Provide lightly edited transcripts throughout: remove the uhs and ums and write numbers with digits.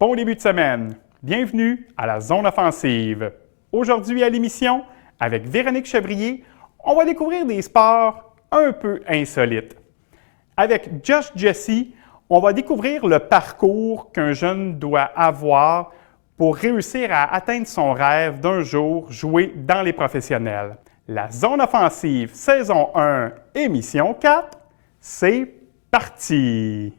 Bon début de semaine. Bienvenue à la Zone offensive. Aujourd'hui à l'émission, avec Véronique Chevrier, on va découvrir des sports un peu insolites. Avec Josh Jesse, on va découvrir le parcours qu'un jeune doit avoir pour réussir à atteindre son rêve d'un jour jouer dans les professionnels. La Zone offensive, saison 1, émission 4, c'est parti!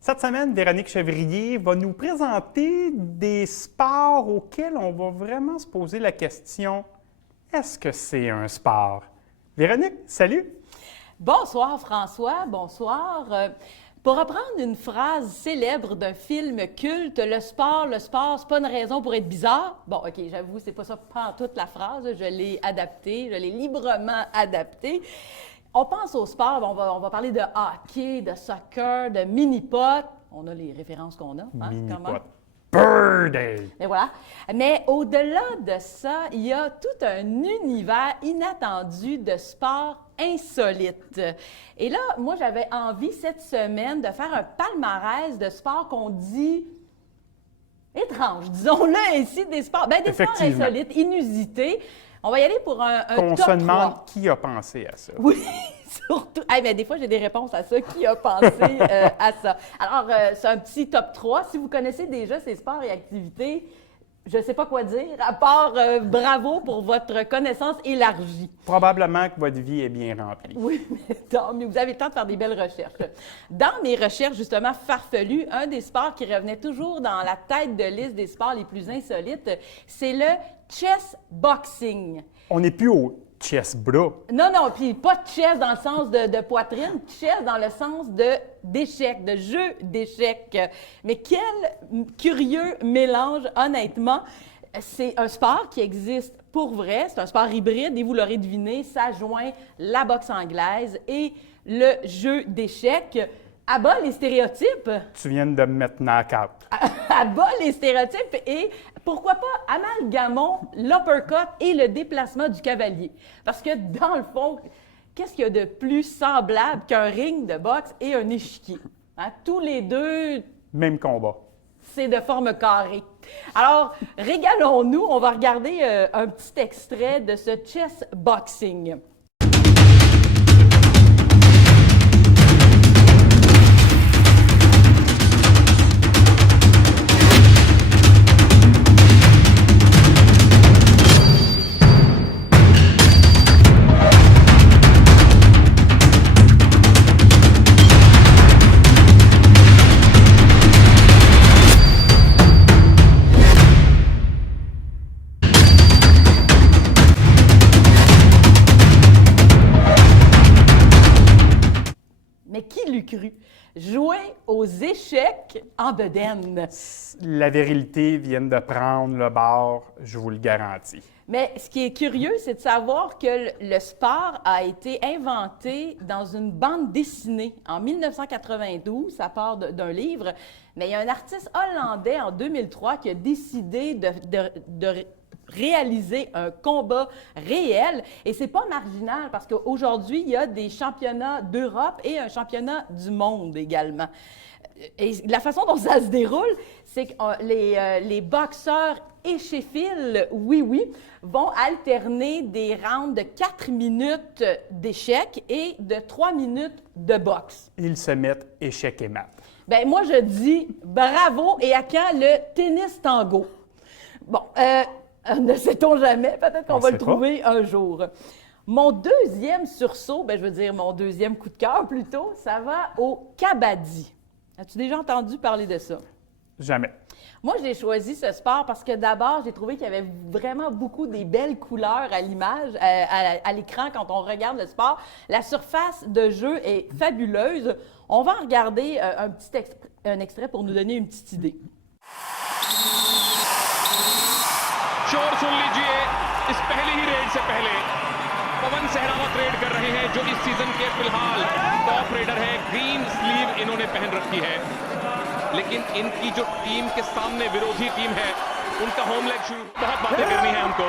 Cette semaine, Véronique Chevrier va nous présenter des sports auxquels on va vraiment se poser la question, est-ce que c'est un sport? Véronique, salut! Bonsoir François, bonsoir. Pour reprendre une phrase célèbre d'un film culte, le sport, c'est pas une raison pour être bizarre. Bon, OK, j'avoue, c'est pas ça pantoute la phrase, je l'ai adaptée, je l'ai librement adaptée. On pense au sport, on va parler de hockey, de soccer, de mini-pot. On a les références qu'on a. Hein, Mini-pot. Birdie! Et voilà. Mais au-delà de ça, il y a tout un univers inattendu de sports insolites. Et là, moi, j'avais envie cette semaine de faire un palmarès de sports qu'on dit étranges, disons-le ainsi, des sports insolites, inusités. On va y aller pour un Qu'on top se demande 3. qui a pensé à ça. Oui, surtout. Hey, mais des fois, j'ai des réponses à ça. Qui a pensé à ça? Alors, c'est un petit top 3. Si vous connaissez déjà ces sports et activités, je ne sais pas quoi dire, à part bravo pour votre connaissance élargie. Probablement que votre vie est bien remplie. Oui, mais vous avez le temps de faire des belles recherches. Dans mes recherches, justement, farfelues, un des sports qui revenait toujours dans la tête de liste des sports les plus insolites, c'est le chess boxing. On n'est plus au chess bras. Non, puis pas de chess dans le sens de poitrine, chess dans le sens d'échec, de jeu d'échecs. Mais quel curieux mélange, honnêtement. C'est un sport qui existe pour vrai, c'est un sport hybride et vous l'aurez deviné, ça joint la boxe anglaise et le jeu d'échecs. À bas les stéréotypes. Tu viens de me mettre knock-out. À bas les stéréotypes et pourquoi pas amalgamons l'uppercut et le déplacement du cavalier. Parce que dans le fond, qu'est-ce qu'il y a de plus semblable qu'un ring de boxe et un échiquier? Hein? Tous les deux, Même combat. c'est de forme carrée. Alors, régalons-nous, on va regarder un petit extrait de ce chess boxing. Cru. Jouer aux échecs en bedaine. La virilité vient de prendre le bord, je vous le garantis. Mais ce qui est curieux, c'est de savoir que le sport a été inventé dans une bande dessinée en 1992. Ça part d'un livre. Mais il y a un artiste hollandais en 2003 qui a décidé de réaliser un combat réel. Et c'est pas marginal parce qu'aujourd'hui, il y a des championnats d'Europe et un championnat du monde également. Et la façon dont ça se déroule, c'est que les boxeurs échéphiles, oui, vont alterner des rounds de 4 minutes d'échecs et de 3 minutes de boxe. Ils se mettent échec et mat. Bien, moi, je dis bravo et à quand le tennis tango? Bon, ne sait-on jamais, peut-être qu'on va le trouver un jour. Mon deuxième sursaut, je veux dire mon deuxième coup de cœur plutôt, ça va au kabaddi. As-tu déjà entendu parler de ça? Jamais. Moi, j'ai choisi ce sport parce que d'abord, j'ai trouvé qu'il y avait vraiment beaucoup des belles couleurs à l'image, à l'écran quand on regarde le sport. La surface de jeu est fabuleuse. On va en regarder un extrait pour nous donner une petite idée. शोर सुन लीजिए इस पहले ही रेड से पहले पवन सहरावत रेड कर रहे हैं जो इस सीजन के फिलहाल टॉप रेडर है ग्रीन स्लीव इन्होंने पहन रखी है लेकिन इनकी जो टीम के सामने विरोधी टीम है उनका होम लेग शुरू बहुत बातें करनी है हमको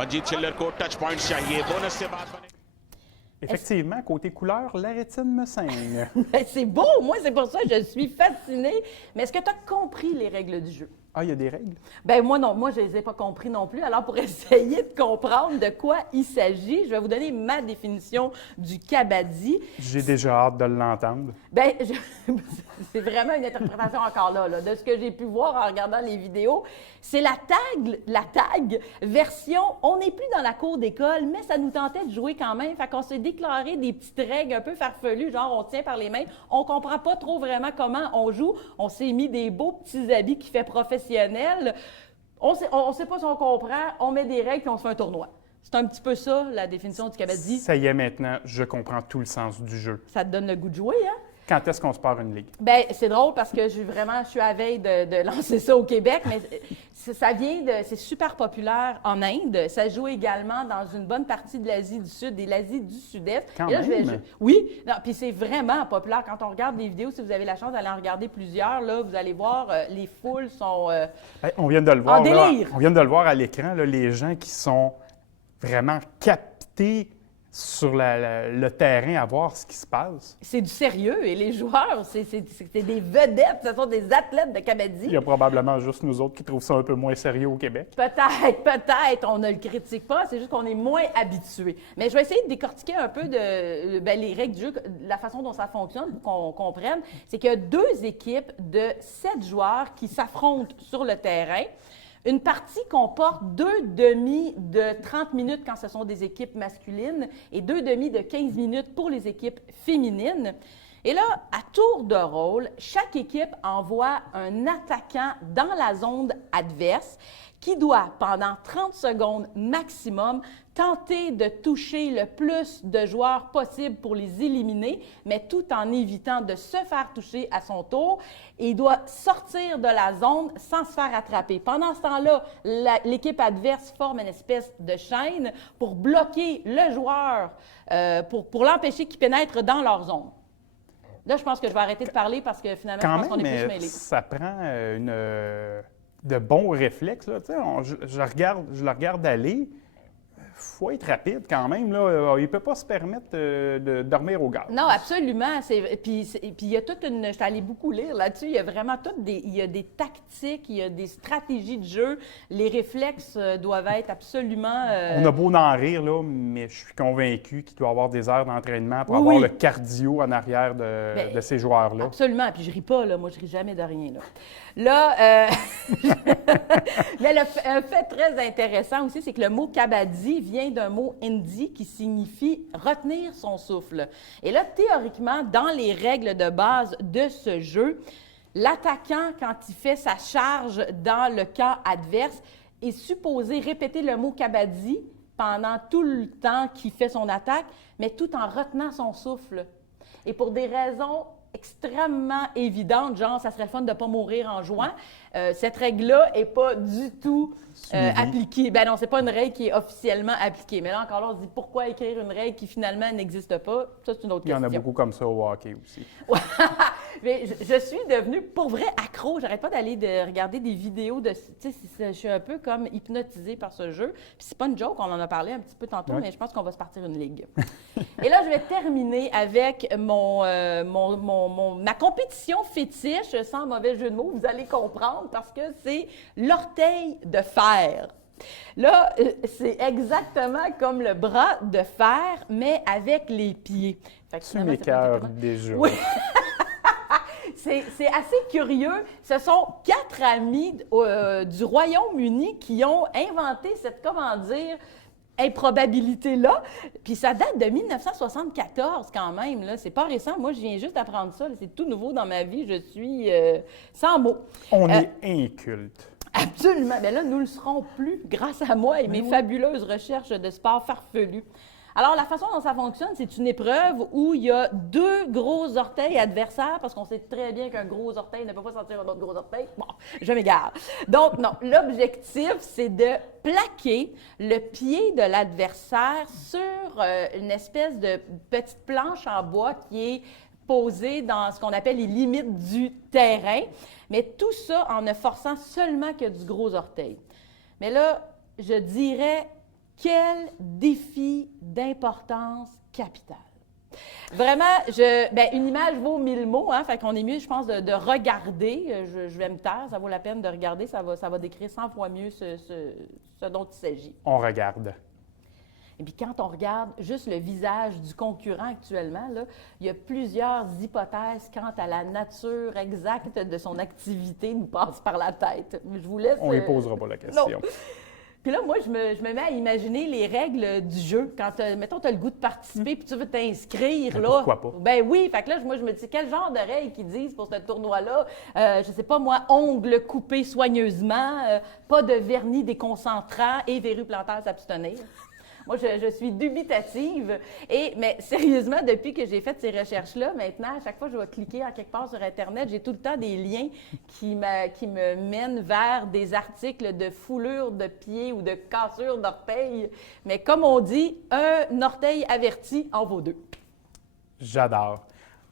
मंजीत छिल्लर को टच पॉइंट्स चाहिए बोनस से बात बने Effectivement, côté couleur, la rétine me saigne. C'est beau, moi, c'est pour ça que je suis fascinée. Mais est-ce que tu as compris les règles du jeu? Ah, il y a des règles? Ben moi non, moi je les ai pas compris non plus. Alors pour essayer de comprendre de quoi il s'agit, je vais vous donner ma définition du kabaddi. J'ai déjà hâte de l'entendre. Ben c'est vraiment une interprétation encore là, de ce que j'ai pu voir en regardant les vidéos. C'est la tag version, on n'est plus dans la cour d'école, mais ça nous tentait de jouer quand même. Fait qu'on s'est déclaré des petites règles un peu farfelues, genre on tient par les mains, on comprend pas trop vraiment comment on joue. On s'est mis des beaux petits habits qui fait professionnel. On sait pas si on comprend, on met des règles puis on se fait un tournoi. C'est un petit peu ça, la définition du kabaddi. Ça y est, maintenant, je comprends tout le sens du jeu. Ça te donne le goût de jouer, hein? Quand est-ce qu'on se part une ligue? Bien, c'est drôle parce que je suis à veille de lancer ça au Québec, mais c'est super populaire en Inde. Ça joue également dans une bonne partie de l'Asie du Sud et l'Asie du Sud-Est. Quand et là, même? Oui, puis c'est vraiment populaire. Quand on regarde des vidéos, si vous avez la chance d'aller en regarder plusieurs, là, vous allez voir, les foules sont On vient de le voir, en délire. Là, on vient de le voir à l'écran, là, les gens qui sont vraiment captés sur le terrain à voir ce qui se passe. C'est du sérieux et les joueurs, c'est des vedettes, ce sont des athlètes de kabaddi. Il y a probablement juste nous autres qui trouvent ça un peu moins sérieux au Québec. Peut-être, on ne le critique pas, c'est juste qu'on est moins habitué. Mais je vais essayer de décortiquer un peu les règles du jeu, la façon dont ça fonctionne pour qu'on comprenne. C'est qu'il y a 2 équipes de 7 joueurs qui s'affrontent sur le terrain. Une partie comporte 2 demi de 30 minutes quand ce sont des équipes masculines et 2 demi de 15 minutes pour les équipes féminines. Et là, à tour de rôle, chaque équipe envoie un attaquant dans la zone adverse qui doit, pendant 30 secondes maximum, tenter de toucher le plus de joueurs possible pour les éliminer, mais tout en évitant de se faire toucher à son tour. Et il doit sortir de la zone sans se faire attraper. Pendant ce temps-là, l'équipe adverse forme une espèce de chaîne pour bloquer le joueur, pour l'empêcher qu'il pénètre dans leur zone. Là, je pense que je vais arrêter de parler parce que finalement, je pense qu'on est plus mêlés. Ça prend de bons réflexes. Là. Je la regarde aller. Il faut être rapide quand même. Là. Il ne peut pas se permettre de dormir au gaz. Non, absolument. Puis il y a toute une... Je suis allée beaucoup lire là-dessus. Il y a vraiment il y a des tactiques, il y a des stratégies de jeu. Les réflexes doivent être absolument... On a beau en rire, là, mais je suis convaincu qu'il doit y avoir des heures d'entraînement pour avoir le cardio en arrière de ces joueurs-là. Absolument. Puis je ris pas, là. Moi, je ris jamais de rien, là. Là, mais un fait très intéressant aussi, c'est que le mot kabaddi vient d'un mot hindi qui signifie retenir son souffle. Et là, théoriquement, dans les règles de base de ce jeu, l'attaquant, quand il fait sa charge dans le camp adverse, est supposé répéter le mot kabaddi pendant tout le temps qu'il fait son attaque, mais tout en retenant son souffle. Et pour des raisons extrêmement évidente, genre ça serait le fun de ne pas mourir en jouant. Cette règle-là n'est pas du tout appliquée. Ben non, c'est pas une règle qui est officiellement appliquée. Mais là, encore là, on se dit pourquoi écrire une règle qui finalement n'existe pas? Ça, c'est une autre question. Il y en a beaucoup comme ça au hockey aussi. Mais je suis devenue, pour vrai, accro. J'arrête pas d'aller regarder des vidéos de... Tu sais, je suis un peu comme hypnotisée par ce jeu. Puis c'est pas une joke, on en a parlé un petit peu tantôt, mais je pense qu'on va se partir une ligue. Et là, je vais terminer avec ma compétition fétiche, sans mauvais jeu de mots, vous allez comprendre, parce que c'est l'orteil de fer. Là, c'est exactement comme le bras de fer, mais avec les pieds. Tu m'écoeures déjà. Oui. C'est assez curieux. Ce sont 4 amis du Royaume-Uni qui ont inventé cette, comment dire, improbabilité-là. Puis ça date de 1974 quand même, là. C'est pas récent. Moi, je viens juste d'apprendre ça. C'est tout nouveau dans ma vie. Je suis sans mots. On est inculte. Absolument. Mais là, nous le serons plus grâce à moi et mes fabuleuses recherches de sport farfelus. Alors, la façon dont ça fonctionne, c'est une épreuve où il y a 2 gros orteils adversaires, parce qu'on sait très bien qu'un gros orteil ne peut pas sentir un autre gros orteil. Bon, je m'égare. Donc, non, l'objectif, c'est de plaquer le pied de l'adversaire sur une espèce de petite planche en bois qui est posée dans ce qu'on appelle les limites du terrain, mais tout ça en ne forçant seulement que du gros orteil. Mais là, je dirais... Quel défi d'importance capitale. Vraiment, une image vaut 1000 mots, hein, fait qu'on est mieux, je pense, de regarder. Je vais me taire, ça vaut la peine de regarder, ça va décrire 100 fois mieux ce dont il s'agit. On regarde. Et puis quand on regarde juste le visage du concurrent actuellement, là, il y a plusieurs hypothèses quant à la nature exacte de son activité nous passent par la tête. Je vous laisse... On ne lui posera pas la question. Non. Puis là, moi, je me mets à imaginer les règles du jeu. Quand, mettons, tu as le goût de participer puis tu veux t'inscrire, Mais là. pourquoi pas? Ben oui. Fait que là, moi, je me dis, quel genre de règles qu'ils disent pour ce tournoi-là? Je sais pas, moi, ongles coupés soigneusement, pas de vernis déconcentrant et verrues plantaires s'abstenir. Moi, je suis dubitative. Mais sérieusement, depuis que j'ai fait ces recherches-là, maintenant, à chaque fois que je vais cliquer en quelque part sur Internet, j'ai tout le temps des liens qui me mènent vers des articles de foulure de pieds ou de cassure d'orteils. Mais comme on dit, un orteil averti en vaut 2. J'adore.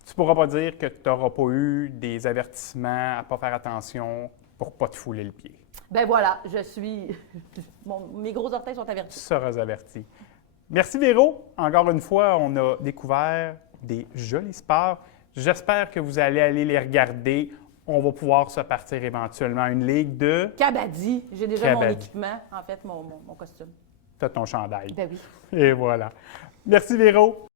Tu ne pourras pas dire que tu n'auras pas eu des avertissements à ne pas faire attention pour ne pas te fouler le pied. Ben voilà, je suis... mes gros orteils sont avertis. Tu seras averti. Merci Véro. Encore une fois, on a découvert des jolis sports. J'espère que vous allez aller les regarder. On va pouvoir se partir éventuellement à une ligue de... Kabaddi. J'ai déjà mon Kabaddi. équipement, en fait, mon costume. Tu as ton chandail. Ben oui. Et voilà. Merci Véro.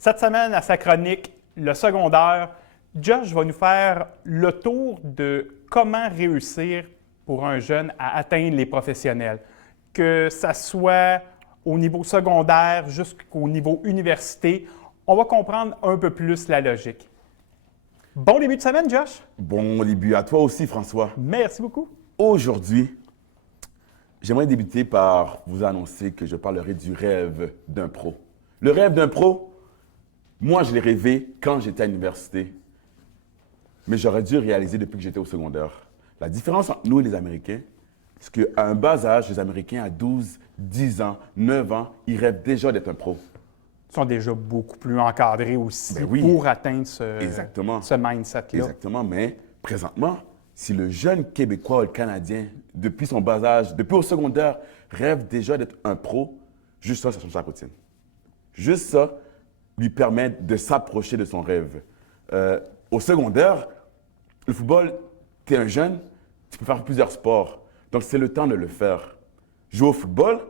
Cette semaine, à sa chronique Le secondaire, Josh va nous faire le tour de comment réussir pour un jeune à atteindre les professionnels. Que ça soit au niveau secondaire jusqu'au niveau université, on va comprendre un peu plus la logique. Bon début de semaine, Josh. Bon début à toi aussi, François. Merci beaucoup. Aujourd'hui, j'aimerais débuter par vous annoncer que je parlerai du rêve d'un pro. Le rêve d'un pro, moi, je l'ai rêvé quand j'étais à l'université, mais j'aurais dû réaliser depuis que j'étais au secondaire. La différence entre nous et les Américains, c'est qu'à un bas âge, les Américains, à 12, 10 ans, 9 ans, ils rêvent déjà d'être un pro. Ils sont déjà beaucoup plus encadrés aussi Ben oui. pour atteindre Exactement. ce mindset-là. Exactement, mais présentement, si le jeune Québécois ou le Canadien, depuis son bas âge, depuis au secondaire, rêve déjà d'être un pro, juste ça change sa routine. Juste ça lui permet de s'approcher de son rêve. Au secondaire, le football, tu es un jeune, tu peux faire plusieurs sports. Donc, c'est le temps de le faire. Jouer au football,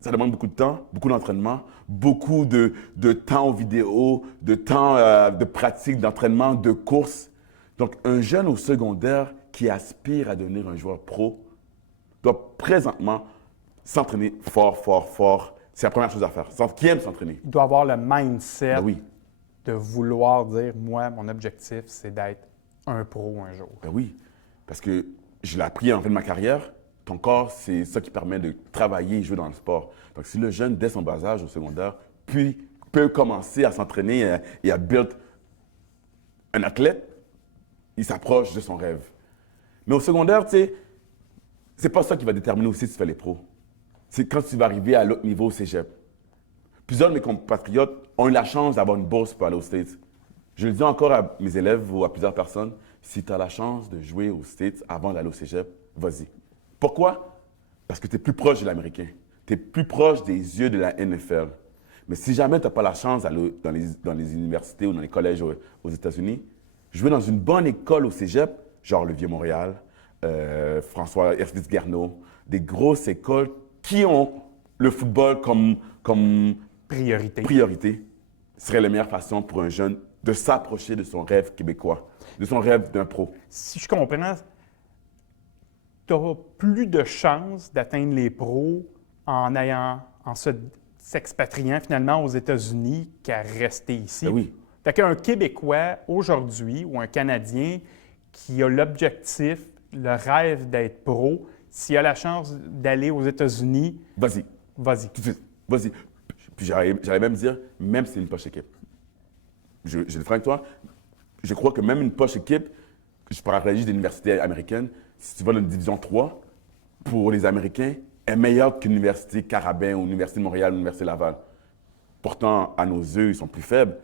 ça demande beaucoup de temps, beaucoup d'entraînement, beaucoup de temps aux vidéos, de temps de pratique, d'entraînement, de course. Donc, un jeune au secondaire qui aspire à devenir un joueur pro doit présentement s'entraîner fort, fort, fort. C'est la première chose à faire. Qui aime s'entraîner. Il doit avoir le mindset Ben oui, de vouloir dire, moi, mon objectif, c'est d'être un pro un jour. ben oui. Parce que je l'ai appris en fin de ma carrière. Ton corps, c'est ça qui permet de travailler et jouer dans le sport. Donc, si le jeune, dès son bas âge au secondaire, puis peut commencer à s'entraîner et à build un athlète, il s'approche de son rêve. Mais au secondaire, tu sais, c'est pas ça qui va déterminer aussi si tu fais les pros. C'est quand tu vas arriver à l'autre niveau au cégep. Plusieurs de mes compatriotes ont eu la chance d'avoir une bourse pour aller aux States. Je le dis encore à mes élèves ou à plusieurs personnes, si tu as la chance de jouer aux States avant d'aller au cégep, vas-y. Pourquoi? Parce que tu es plus proche de l'Américain. Tu es plus proche des yeux de la NFL. Mais si jamais tu n'as pas la chance d'aller dans les universités ou dans les collèges aux États-Unis, jouer dans une bonne école au cégep, genre le Vieux-Montréal, François Hervis Garneau, des grosses écoles qui ont le football comme Priorité. priorité, serait la meilleure façon pour un jeune de s'approcher de son rêve québécois, de son rêve d'un pro. Si je comprends, tu as plus de chances d'atteindre les pros en s'expatriant finalement aux États-Unis qu'à rester ici. Ben oui. Fait qu'un Québécois aujourd'hui ou un Canadien qui a l'objectif, le rêve d'être pro, s'il a la chance d'aller aux États-Unis, Vas-y, vas-y. tout de suite, vas-y. Puis j'allais même dire, même si c'est une poche équipe. Je le ferai avec toi. Je crois que même une poche équipe, je paraplégie des universités américaines, si tu vas dans une division 3, pour les Américains, est meilleure qu'une université Carabin ou l'Université de Montréal ou l'Université Laval. Pourtant, à nos yeux, ils sont plus faibles.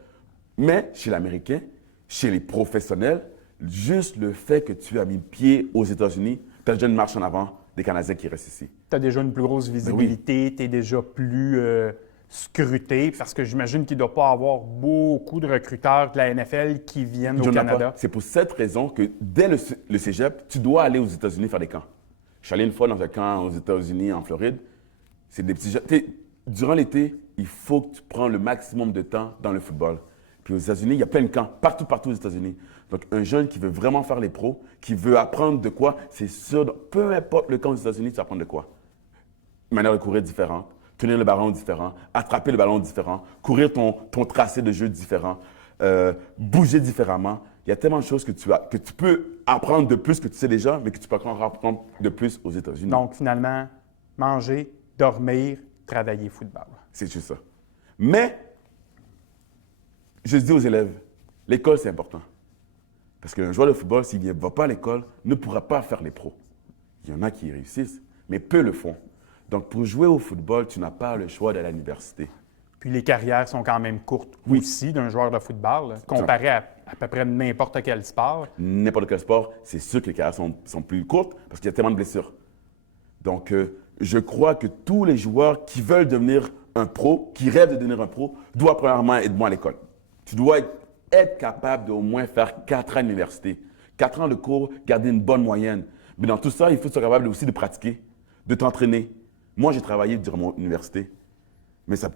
Mais chez l'Américain, chez les professionnels, juste le fait que tu as mis pied aux États-Unis, tu as déjà une marche en avant des Canadiens qui restent ici. Tu as déjà une plus grosse visibilité, tu es déjà plus scruté, parce que j'imagine qu'il ne doit pas avoir beaucoup de recruteurs de la NFL qui viennent au Canada. C'est pour cette raison que dès le cégep, tu dois aller aux États-Unis faire des camps. Je suis allé une fois dans un camp aux États-Unis, en Floride. C'est des petits jeunes. Durant l'été, il faut que tu prends le maximum de temps dans le football. Puis aux États-Unis, il y a plein de camps, partout aux États-Unis. Donc, un jeune qui veut vraiment faire les pros, qui veut apprendre de quoi, c'est sûr, peu importe le camp aux États-Unis, tu vas apprendre de quoi. Une manière de courir différente, tenir le ballon différent, attraper le ballon différent, courir ton tracé de jeu différent, bouger différemment. Il y a tellement de choses que tu peux apprendre de plus que tu sais déjà, mais que tu peux encore apprendre de plus aux États-Unis. Donc, finalement, manger, dormir, travailler football. C'est juste ça. Mais, je dis aux élèves, l'école, c'est important. Parce qu'un joueur de football, s'il ne va pas à l'école, ne pourra pas faire les pros. Il y en a qui réussissent, mais peu le font. Donc, pour jouer au football, tu n'as pas le choix d'aller à l'université. Puis les carrières sont quand même courtes aussi d'un joueur de football, là, comparé à peu près n'importe quel sport. N'importe quel sport, c'est sûr que les carrières sont plus courtes parce qu'il y a tellement de blessures. Donc, je crois que tous les joueurs qui veulent devenir un pro, qui rêvent de devenir un pro, doivent premièrement être bons à l'école. Tu dois être capable d'au moins faire 4 ans d'université, 4 ans de cours, garder une bonne moyenne. Mais dans tout ça, il faut être capable aussi de pratiquer, de t'entraîner. Moi, j'ai travaillé durant mon université, mais ça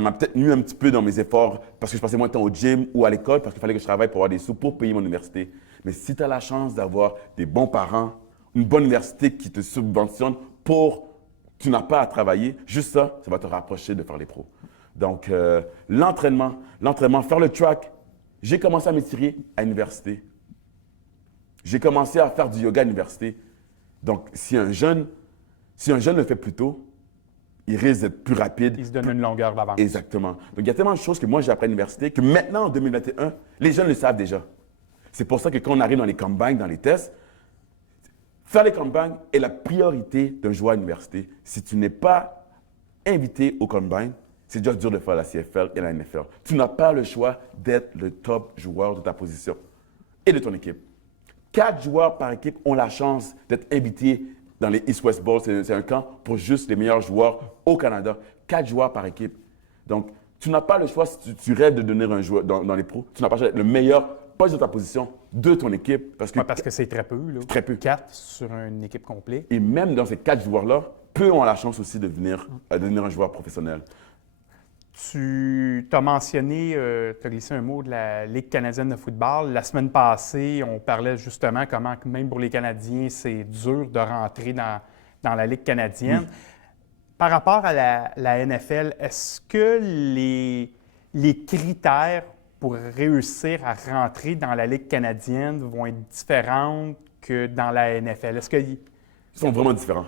m'a peut-être nuit un petit peu dans mes efforts parce que je passais moins de temps au gym ou à l'école parce qu'il fallait que je travaille pour avoir des sous pour payer mon université. Mais si tu as la chance d'avoir des bons parents, une bonne université qui te subventionne tu n'as pas à travailler, juste ça, ça va te rapprocher de faire les pros. Donc, l'entraînement, faire le track. J'ai commencé à m'étirer à l'université. J'ai commencé à faire du yoga à l'université. Donc, si un jeune le fait plus tôt, il risque d'être plus rapide. Il se donne une longueur d'avance. Exactement. Donc, il y a tellement de choses que moi, j'ai appris à l'université que maintenant, en 2021, les jeunes le savent déjà. C'est pour ça que quand on arrive dans les combines, dans les tests, faire les combines est la priorité d'un joueur à l'université. Si tu n'es pas invité au combine, c'est déjà dur de faire la CFL et la NFL. Tu n'as pas le choix d'être le top joueur de ta position et de ton équipe. 4 joueurs par équipe ont la chance d'être invités dans les East-West Bowls. C'est un camp pour juste les meilleurs joueurs au Canada. 4 joueurs par équipe. Donc, tu n'as pas le choix si tu rêves de devenir un joueur dans les pros. Tu n'as pas le choix d'être le meilleur, pas de ta position, de ton équipe. Parce que c'est très peu. Là. Très peu. 4 sur une équipe complète. Et même dans ces 4 joueurs-là, peu ont la chance aussi de devenir un joueur professionnel. Tu as mentionné, tu as glissé un mot de la Ligue canadienne de football. La semaine passée, on parlait justement comment, même pour les Canadiens, c'est dur de rentrer dans la Ligue canadienne. Oui. Par rapport à la NFL, est-ce que les critères pour réussir à rentrer dans la Ligue canadienne vont être différents que dans la NFL? Ils sont vraiment différents.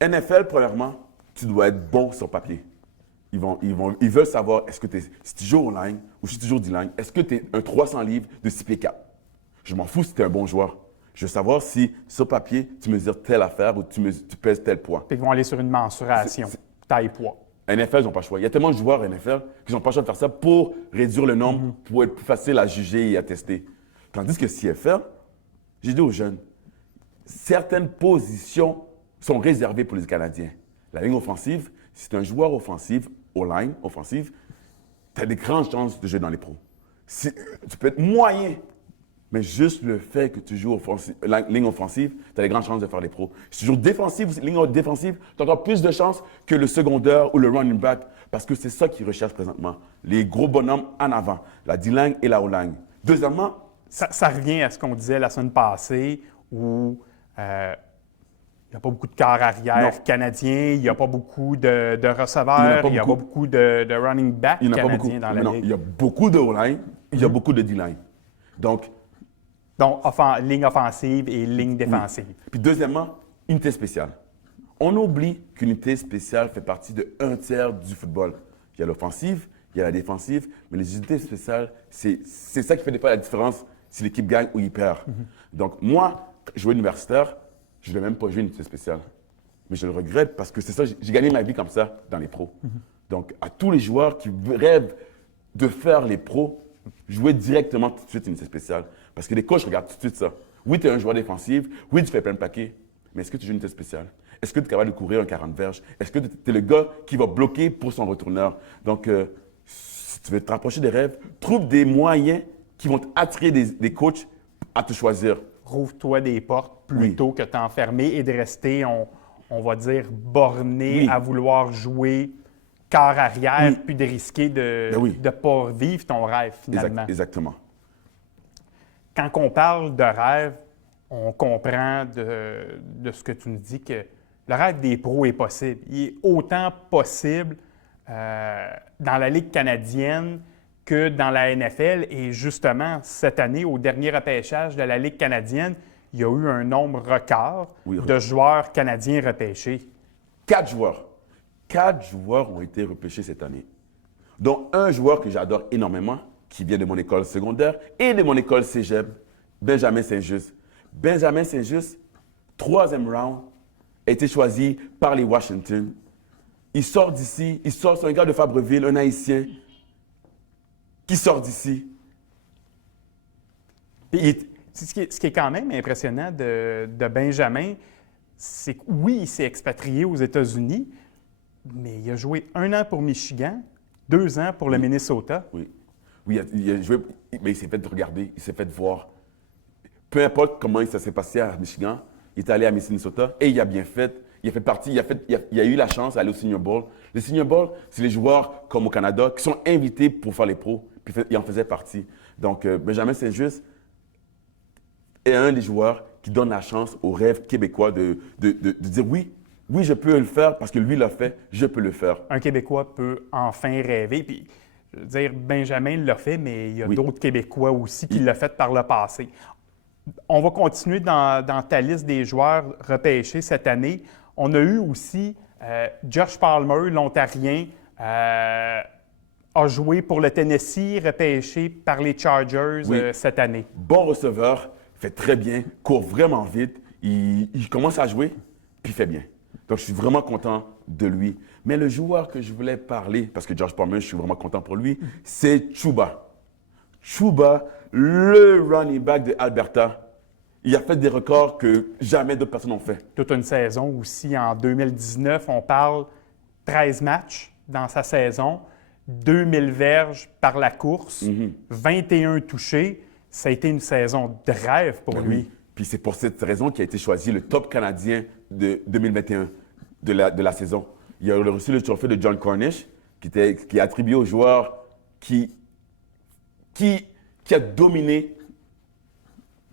NFL, premièrement, tu dois être bon sur papier. Ils veulent savoir, si tu joues au line ou si tu joues D-line, est-ce que tu es un 300 livres de 6 pieds 4? Je m'en fous si tu es un bon joueur. Je veux savoir si, sur papier, tu mesures telle affaire ou tu pèses tel poids. Ils vont aller sur une mensuration, taille-poids. NFL, ils n'ont pas le choix. Il y a tellement de joueurs NFL qui n'ont pas le choix de faire ça pour réduire le nombre, pour être plus facile à juger et à tester. Tandis que CFL, j'ai dit aux jeunes, certaines positions sont réservées pour les Canadiens. La ligne offensive, si tu es un joueur offensif, O-line, offensive, tu as des grandes chances de jouer dans les pros. Tu peux être moyen, Mais juste le fait que tu joues ligne offensive, tu as des grandes chances de faire les pros. Si tu joues défensive, ligne défensive, tu as encore plus de chances que le secondaire ou le running back, parce que c'est ça qu'ils recherchent présentement. Les gros bonhommes en avant, la D-line et la O-line. Deuxièmement, ça revient à ce qu'on disait la semaine passée, où il n'y a pas beaucoup de quart arrière canadiens, il n'y a pas beaucoup de receveurs, il n'y a pas beaucoup de running back canadiens dans la ligue. Il y a beaucoup de O-line, il y a beaucoup de D-line. Donc, ligne offensive et ligne défensive. Oui. Puis deuxièmement, unité spéciale. On oublie qu'unité spéciale fait partie de 1/3 du football. Il y a l'offensive, il y a la défensive, mais les unités spéciales, c'est ça qui fait des fois la différence si l'équipe gagne ou il perd. Donc moi, jouer universitaire, je ne vais même pas jouer une unité spéciale. Mais je le regrette parce que c'est ça, j'ai gagné ma vie comme ça dans les pros. Donc à tous les joueurs qui rêvent de faire les pros, jouer directement tout de suite une unité spéciale. Parce que les coachs regardent tout de suite ça. Oui, tu es un joueur défensif, oui, tu fais plein de paquets, mais est-ce que tu joues une unité spéciale? Est-ce que tu es capable de courir un 40 verges? Est-ce que tu es le gars qui va bloquer pour son retourneur? Donc, si tu veux te rapprocher des rêves, trouve des moyens qui vont attirer des coachs à te choisir. Rouvre-toi des portes plutôt que t'enfermer et de rester, on va dire, borné à vouloir jouer quart arrière, puis de risquer de ne pas vivre ton rêve finalement. Exactement. Quand on parle de rêve, on comprend de ce que tu nous dis que le rêve des pros est possible. Il est autant possible dans la Ligue canadienne que dans la NFL. Et justement, cette année, au dernier repêchage de la Ligue canadienne, il y a eu un nombre record de joueurs canadiens repêchés. 4 joueurs. 4 joueurs ont été repêchés cette année. Dont un joueur que j'adore énormément, qui vient de mon école secondaire et de mon école cégep, Benjamin Saint-Just. Benjamin Saint-Just, 3e round, a été choisi par les Washington. Il sort d'ici, c'est un gars de Fabreville, un Haïtien, qui sort d'ici. Ce qui est quand même impressionnant de Benjamin, c'est que oui, il s'est expatrié aux États-Unis, mais il a joué 1 an pour Michigan, 2 ans pour le Minnesota. Oui, il a joué, mais il s'est fait regarder, il s'est fait voir. Peu importe comment ça s'est passé à Michigan, il est allé à Minnesota et il a bien fait. Il a fait partie, il a eu la chance d'aller au Senior Bowl. Le Senior Bowl, c'est les joueurs comme au Canada qui sont invités pour faire les pros, puis il en faisait partie. Donc, Benjamin Saint-Just est un des joueurs qui donne la chance aux rêves québécois de dire oui, je peux le faire parce que lui l'a fait, je peux le faire. Un Québécois peut enfin rêver. Puis, je veux dire, Benjamin l'a fait, mais il y a d'autres Québécois aussi qui l'ont fait par le passé. On va continuer dans ta liste des joueurs repêchés cette année. On a eu aussi Josh Palmer, l'Ontarien, a joué pour le Tennessee, repêché par les Chargers cette année. Bon receveur, fait très bien, court vraiment vite, il commence à jouer, puis il fait bien. Donc, je suis vraiment content de lui. Mais le joueur que je voulais parler, parce que Josh Palmer, je suis vraiment content pour lui, c'est Chuba. Chuba, le running back de Alberta. Il a fait des records que jamais d'autres personnes n'ont fait. Toute une saison aussi. En 2019, on parle 13 matchs dans sa saison, 2000 verges par la course, 21 touchés. Ça a été une saison de rêve pour lui. Oui. Puis c'est pour cette raison qu'il a été choisi le top canadien de 2021 de la saison. Il a reçu le trophée de John Cornish, qui est attribué au joueur qui a dominé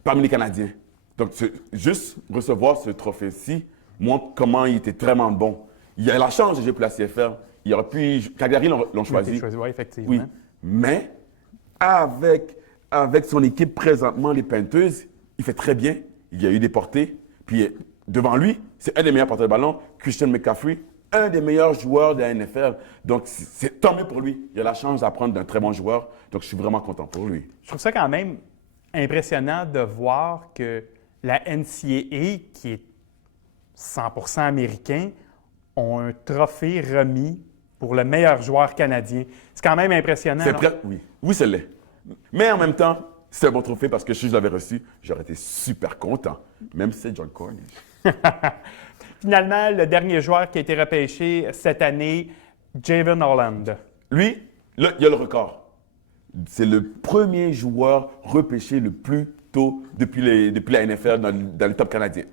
parmi les Canadiens. Donc, juste recevoir ce trophée-ci montre comment il était vraiment bon. Il a la chance de jouer pour la CFR. Il aurait pu... Calgary l'ont choisi. Oui, effectivement. Oui. Mais avec son équipe présentement, les Panthers, il fait très bien. Il y a eu des portées. Puis devant lui, c'est un des meilleurs porteurs de ballon, Christian McCaffrey, un des meilleurs joueurs de la NFL. Donc, c'est tant mieux pour lui. Il a la chance d'apprendre d'un très bon joueur. Donc, je suis vraiment content pour lui. Je trouve ça quand même impressionnant de voir que la NCAA, qui est 100% américain, ont un trophée remis pour le meilleur joueur canadien. C'est quand même impressionnant. C'est prêt? Oui. Oui, c'est l'est. Mais en même temps, c'est un bon trophée parce que si je l'avais reçu, j'aurais été super content, même si c'est John Cornish. Finalement, le dernier joueur qui a été repêché cette année, Javon Holland. Lui, là, il a le record. C'est le premier joueur repêché le plus tôt depuis la NFL dans le top canadien.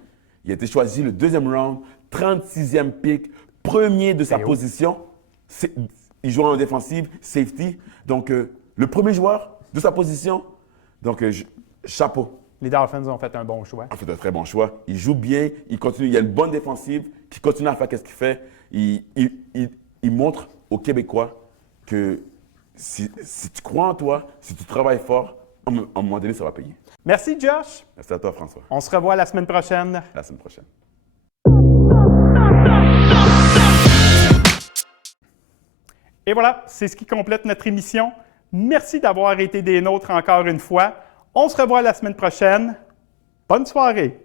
Il a été choisi le deuxième round, 36e pick, premier de sa position. Il joue en défensive, safety. Donc, le premier joueur de sa position. Donc, chapeau. Les Dolphins ont fait un bon choix. En fait, un très bon choix. Il joue bien, il continue, il a une bonne défensive, qui continue à faire ce qu'il fait. Il montre aux Québécois que si tu crois en toi, si tu travailles fort, à un moment donné, ça va payer. Merci, Josh. Merci à toi, François. On se revoit la semaine prochaine. À la semaine prochaine. Et voilà, c'est ce qui complète notre émission. Merci d'avoir été des nôtres encore une fois. On se revoit la semaine prochaine. Bonne soirée!